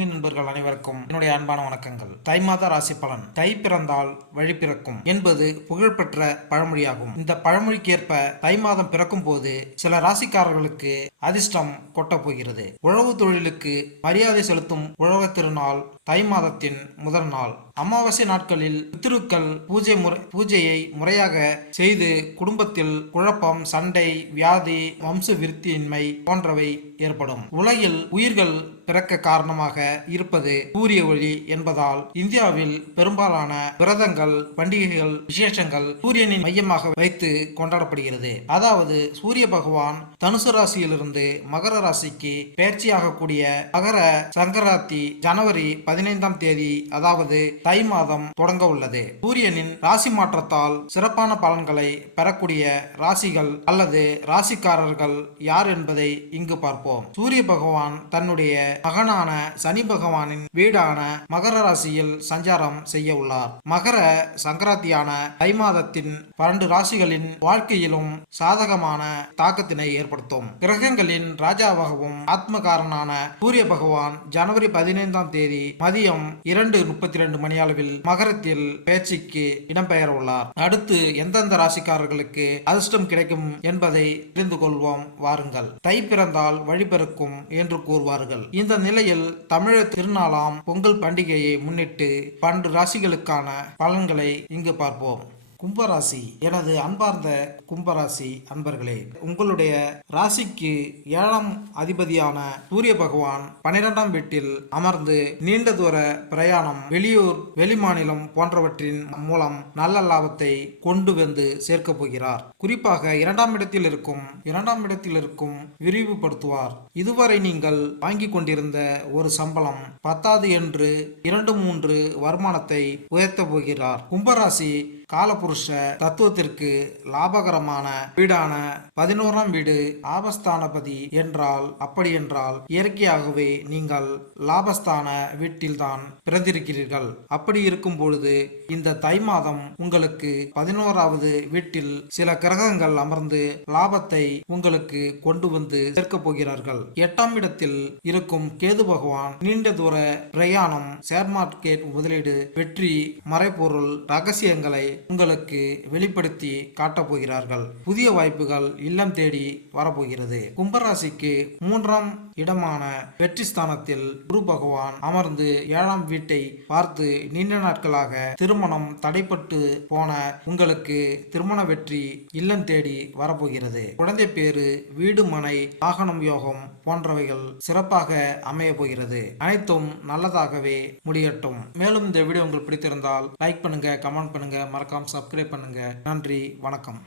ஆன்மீக நண்பர்கள் அனைவருக்கும் என்னுடைய அன்பான வணக்கங்கள். தை மாத ராசி பலன். தை பிறந்தால் வழி பிறக்கும் என்பது புகழ்பெற்ற பழமொழியாகும். இந்த பழமொழிக்கேற்ப தை மாதம் பிறக்கும் போது சில ராசிக்காரர்களுக்கு அதிர்ஷ்டம் கொட்டப் போகிறது. உழவு தொழிலுக்கு மரியாதை செலுத்தும் உழவர் திருநாள் தை மாதத்தின் முதல் நாள். அமாவாசை நாட்களில் பித்ருக்கள் பூஜையை முறையாக செய்து குடும்பத்தில் குழப்பம், சண்டை, வியாதி, வம்ச விருத்தியின்மை போன்றவை ஏற்படும். உலகில் உயிர்கள் பிறக்க காரணமாக இருப்பது சூரிய ஒளி என்பதால் இந்தியாவில் பெரும்பாலான விரதங்கள், பண்டிகைகள், விசேஷங்கள் சூரியனின் மையமாக வைத்து கொண்டாடப்படுகிறது. அதாவது சூரிய பகவான் தனுசு ராசியிலிருந்து மகர ராசிக்கு பயிற்சியாகக்கூடிய மகர சங்கராந்தி ஜனவரி 15ஆம் தேதி, அதாவது தை மாதம் தொடங்க உள்ளது. சூரியனின் ராசி மாற்றத்தால் சிறப்பான பலன்களை பெறக்கூடிய ராசிகள் அல்லது ராசிக்காரர்கள் யார் என்பதை இங்கு பார்ப்போம். சூரிய பகவான் தன்னுடைய மகனான சனி பகவானின் வீடான மகர ராசியில் சஞ்சாரம் செய்ய உள்ளார். மகர சங்கராந்தியான தை மாதத்தின் 12 ராசிகளின் வாழ்க்கையிலும் சாதகமான தாக்கத்தினை ஏற்படுத்தும். கிரகங்களின் ராஜாவாகவும் ஆத்மகாரனான சூரிய பகவான் ஜனவரி 15ஆம் தேதி மதியம் 2:32 மணியளவில் மகரத்தில் பயிற்சிக்கு இடம்பெயர உள்ளார். அடுத்து எந்தெந்த ராசிக்காரர்களுக்கு அதிர்ஷ்டம் கிடைக்கும் என்பதை தெரிந்து கொள்வோம் வாருங்கள். தை பிறந்தால் வழிபிறக்கும் என்று கூறுவார்கள். இந்த நிலையில் தமிழர் திருநாளாம் பொங்கல் பண்டிகையை முன்னிட்டு 12 ராசிகளுக்கான பலன்களை இங்கு பார்ப்போம். கும்பராசி. எனது அன்பார்ந்த கும்பராசி அன்பர்களே, உங்களுடைய ராசிக்கு 7ஆம் அதிபதியான சூரிய பகவான் 12ஆம் வீட்டில் அமர்ந்து நீண்ட தூர பிரயாணம், வெளியூர், வெளிமாநிலம் போன்றவற்றின் மூலம் நல்ல லாபத்தை கொண்டு வந்து சேர்க்க போகிறார். குறிப்பாக 2ஆம் இடத்தில் இருக்கும் விரிவுபடுத்துவார். இதுவரை நீங்கள் வாங்கி கொண்டிருந்த ஒரு சம்பளம் பத்தாது என்று 2-3 வருமானத்தை உயர்த்த போகிறார். கும்பராசி காலபுருஷ தத்துவத்திற்கு லாபகரமான வீடான 11ஆம் வீடு ஆபஸ்தானபதி என்றால், அப்படி என்றால் இயற்கையாகவே நீங்கள் லாபஸ்தான வீட்டில்தான் பிறந்திருக்கிறீர்கள். அப்படி இருக்கும் பொழுது இந்த தை மாதம் உங்களுக்கு 11ஆவது வீட்டில் சில கிரகங்கள் அமர்ந்து லாபத்தை உங்களுக்கு கொண்டு வந்து சேர்க்க போகிறார்கள். 8ஆம் இடத்தில் இருக்கும் கேது பகவான் நீண்ட தூர பிரயாணம், ஷேர் மார்க்கெட் முதலீடு, வெற்றி, மறைபொருள் ரகசியங்களை உங்களுக்கு வெளிப்படுத்தி காட்டப் போகிறார்கள். புதிய வாய்ப்புகள் இல்லம் தேடி வரப்போகிறது. கும்பராசிக்கு 3ஆம் இடமான வெற்றி ஸ்தானத்தில் குரு பகவான் அமர்ந்து 7ஆம் வீட்டை பார்த்து நீண்ட நாட்களாக திருமணம் தடைப்பட்டு போன உங்களுக்கு திருமண வெற்றி இல்லம் தேடி வரப்போகிறது. குழந்தை பேரு, வீடு, மனை, வாகனம் யோகம் போன்றவைகள் சிறப்பாக அமைய போகிறது. அனைத்தும் நல்லதாகவே முடியட்டும். மேலும் இந்த வீடியோ உங்களுக்கு பிடித்திருந்தால் லைக் பண்ணுங்க, கமெண்ட் பண்ணுங்க, மறக்காம சப்ஸ்கிரைப் பண்ணுங்க. நன்றி, வணக்கம்.